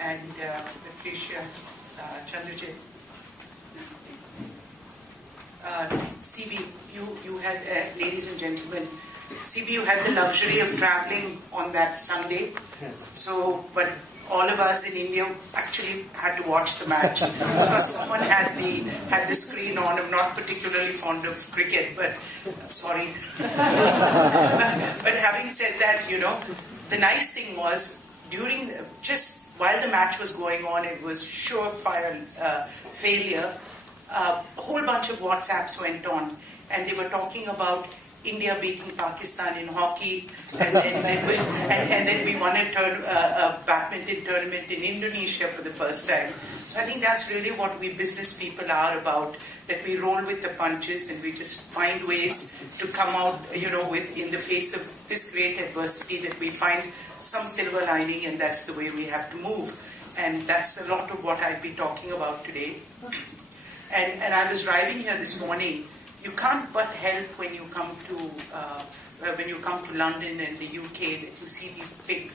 and Patricia Chandrajit. CB, you had, ladies and gentlemen, CB, you had the luxury of traveling on that Sunday. So, but all of us in India actually had to watch the match because someone had the screen on. I'm not particularly fond of cricket, but sorry. but having said that, the nice thing was just while the match was going on, it was surefire failure. A whole bunch of WhatsApps went on, and they were talking about India beating Pakistan in hockey, and then we won a badminton tournament in Indonesia for the first time. So I think that's really what we business people are about, that we roll with the punches and we just find ways to come out, in the face of this great adversity, that we find some silver lining, and that's the way we have to move. And that's a lot of what I'll be talking about today. And I was driving here this morning. You can't but help when you come to London and the UK that you see these big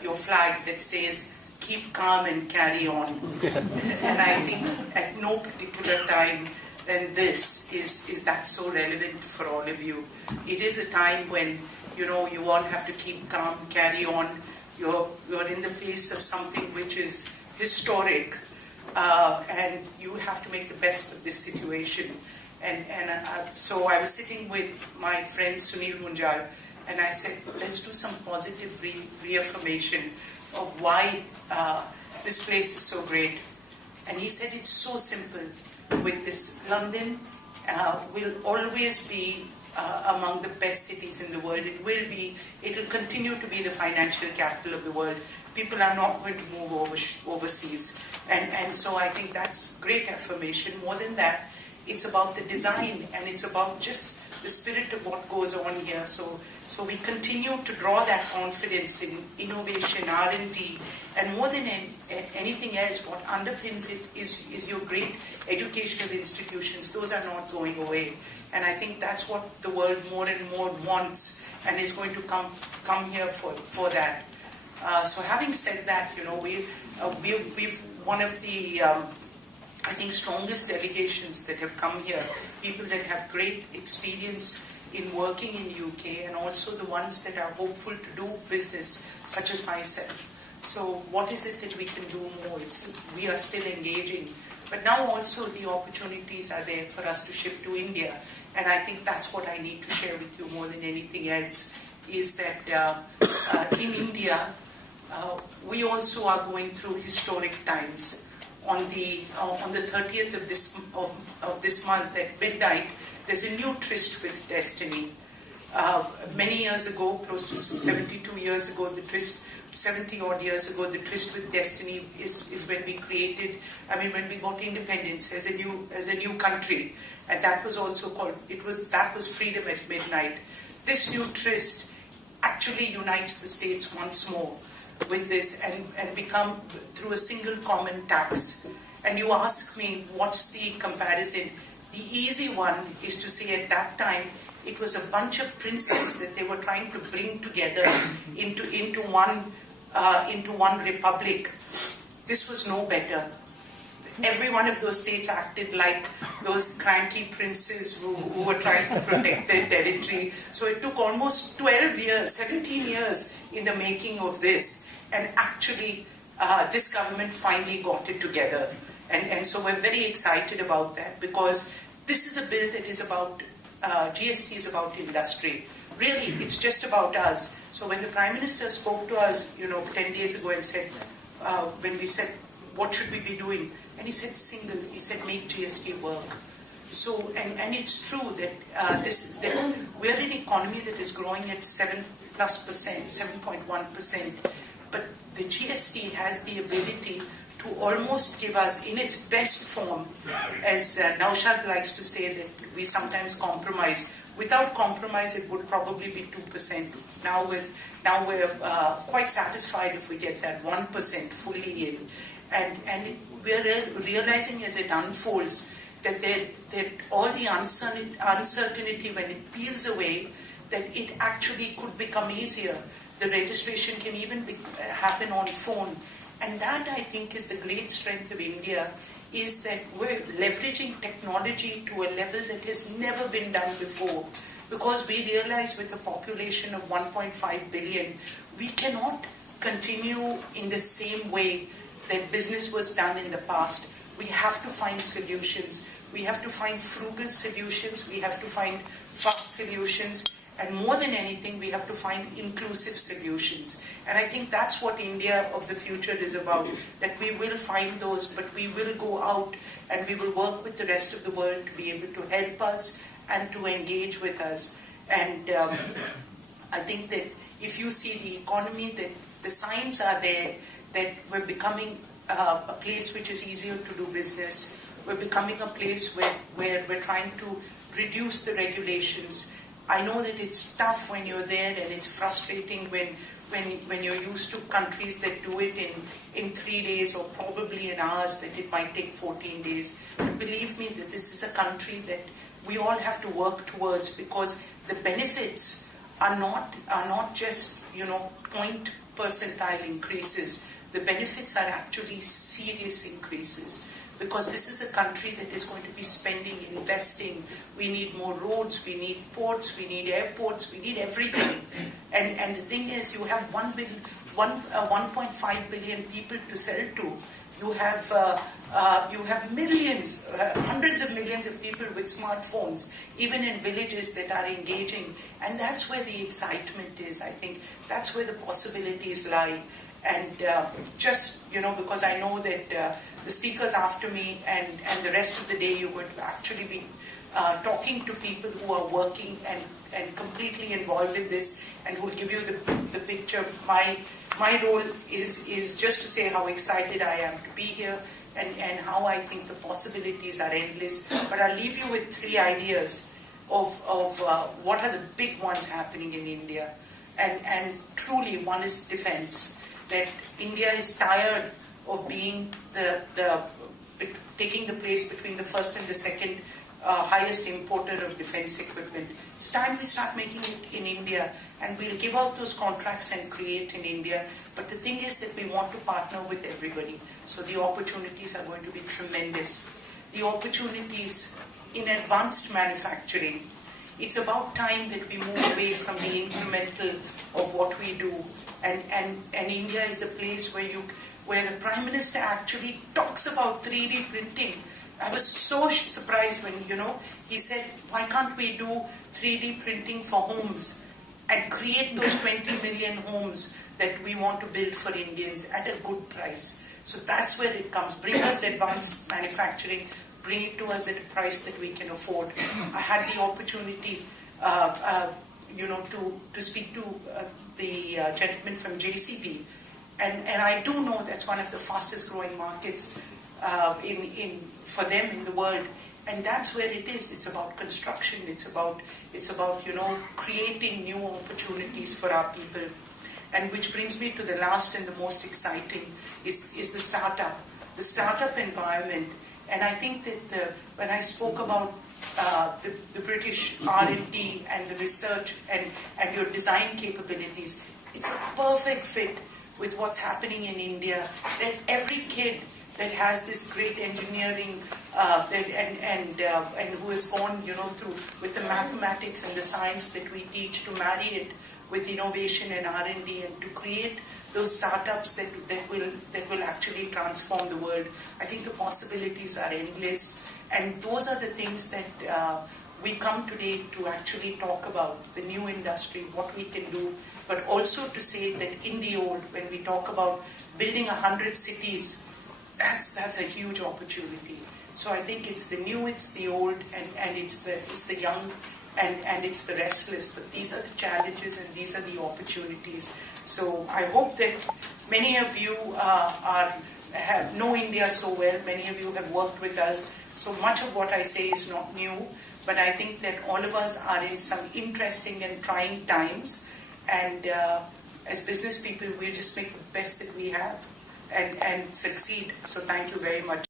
your flag that says "Keep calm and carry on." And I think at no particular time than this is that so relevant for all of you. It is a time when you all have to keep calm, carry on. You're in the face of something which is historic, and you have to make the best of this situation. So I was sitting with my friend Sunil Munjal, and I said, let's do some positive reaffirmation of why this place is so great. And he said, it's so simple. With this, London will always be among the best cities in the world. It will continue to be the financial capital of the world. People are not going to move overseas. And so I think that's great affirmation. More than that, it's about the design, and it's about just the spirit of what goes on here. So we continue to draw that confidence in innovation, R&D, and more than anything else, what underpins it is your great educational institutions. Those are not going away. And I think that's what the world more and more wants, and is going to come here for that. So having said that, we've one of the I think strongest delegations that have come here, people that have great experience in working in the UK, and also the ones that are hopeful to do business, such as myself. So what is it that we can do more? We are still engaging, but now also the opportunities are there for us to shift to India, and I think that's what I need to share with you more than anything else, is that in India, we also are going through historic times. On the 30th of this month at midnight, there's a new tryst with destiny. Many years ago, close to 72 years ago, 70 odd years ago, the tryst with destiny is when we created. When we got independence as a new country, and that was also called. That was freedom at midnight. This new tryst actually unites the states once more with this, and become through a single common tax. And you ask me, what's the comparison? The easy one is to say at that time it was a bunch of princes that they were trying to bring together into one republic. This was no better. Every one of those states acted like those cranky princes who were trying to protect their territory. So it took almost 17 years in the making of this. And actually, this government finally got it together. And so we're very excited about that, because this is a bill that is about, GST is about industry. Really, it's just about us. So when the Prime Minister spoke to us, 10 days ago and said, when we said, what should we be doing? And he said, he said, make GST work. So, and it's true that we're an economy that is growing at 7+%, 7.1%. But the GST has the ability to almost give us, in its best form, as Naushad likes to say, that we sometimes compromise. Without compromise, it would probably be 2%. Now we're quite satisfied if we get that 1% fully in. And we're realizing as it unfolds that all the uncertainty, when it peels away, that it actually could become easier. The registration can even happen on phone. And that, I think, is the great strength of India, is that we're leveraging technology to a level that has never been done before. Because we realize with a population of 1.5 billion, we cannot continue in the same way that business was done in the past. We have to find solutions. We have to find frugal solutions. We have to find fast solutions. And more than anything, we have to find inclusive solutions. And I think that's what India of the future is about, that we will find those, but we will go out and we will work with the rest of the world to be able to help us and to engage with us. And I think that if you see the economy, that the signs are there, that we're becoming a place which is easier to do business. We're becoming a place where we're trying to reduce the regulations. I know that it's tough when you're there, and it's frustrating when you're used to countries that do it in 3 days or probably in hours, that it might take 14 days. But believe me that this is a country that we all have to work towards, because the benefits are not just, point percentile increases. The benefits are actually serious increases, because this is a country that is going to be spending, investing. We need more roads, we need ports, we need airports, we need everything. And the thing is, you have 1.5 billion people to sell to. You have millions, hundreds of millions of people with smartphones, even in villages that are engaging. And that's where the excitement is, I think. That's where the possibilities lie. And because I know that the speakers after me and the rest of the day, you're going to actually be talking to people who are working and completely involved in this, and who will give you the picture. My role is just to say how excited I am to be here, and how I think the possibilities are endless. But I'll leave you with 3 ideas of what are the big ones happening in India. And truly, one is defense. That India is tired of being taking the place between the first and the second highest importer of defense equipment. It's time we start making it in India, and we'll give out those contracts and create in India. But the thing is that we want to partner with everybody. So the opportunities are going to be tremendous. The opportunities in advanced manufacturing. It's about time that we move away from the incremental of what we do. And India is the place where the Prime Minister actually talks about 3D printing. I was so surprised when, he said, why can't we do 3D printing for homes and create those 20 million homes that we want to build for Indians at a good price? So that's where it comes. Bring us advanced manufacturing. Bring it to us at a price that we can afford. I had the opportunity, to speak to the gentleman from JCB, and I do know that's one of the fastest growing markets for them in the world, and that's where it is. It's about construction. It's about creating new opportunities for our people, and which brings me to the last and the most exciting is the startup environment. And I think that when I spoke about the British R&D and the research and your design capabilities, it's a perfect fit with what's happening in India. That every kid that has this great engineering and who has gone through with the mathematics and the science that we teach, to marry it with innovation and R&D and to create those startups that will actually transform the world. I think the possibilities are endless, and those are the things that we come today to actually talk about, the new industry, what we can do, but also to say that in the old, when we talk about building 100 cities, that's a huge opportunity. So I think it's the new, it's the old, and it's the young, and it's the restless. But these are the challenges and these are the opportunities. So I hope that many of you know India so well. Many of you have worked with us. So much of what I say is not new, but I think that all of us are in some interesting and trying times. And as business people, we just make the best that we have and succeed. So thank you very much.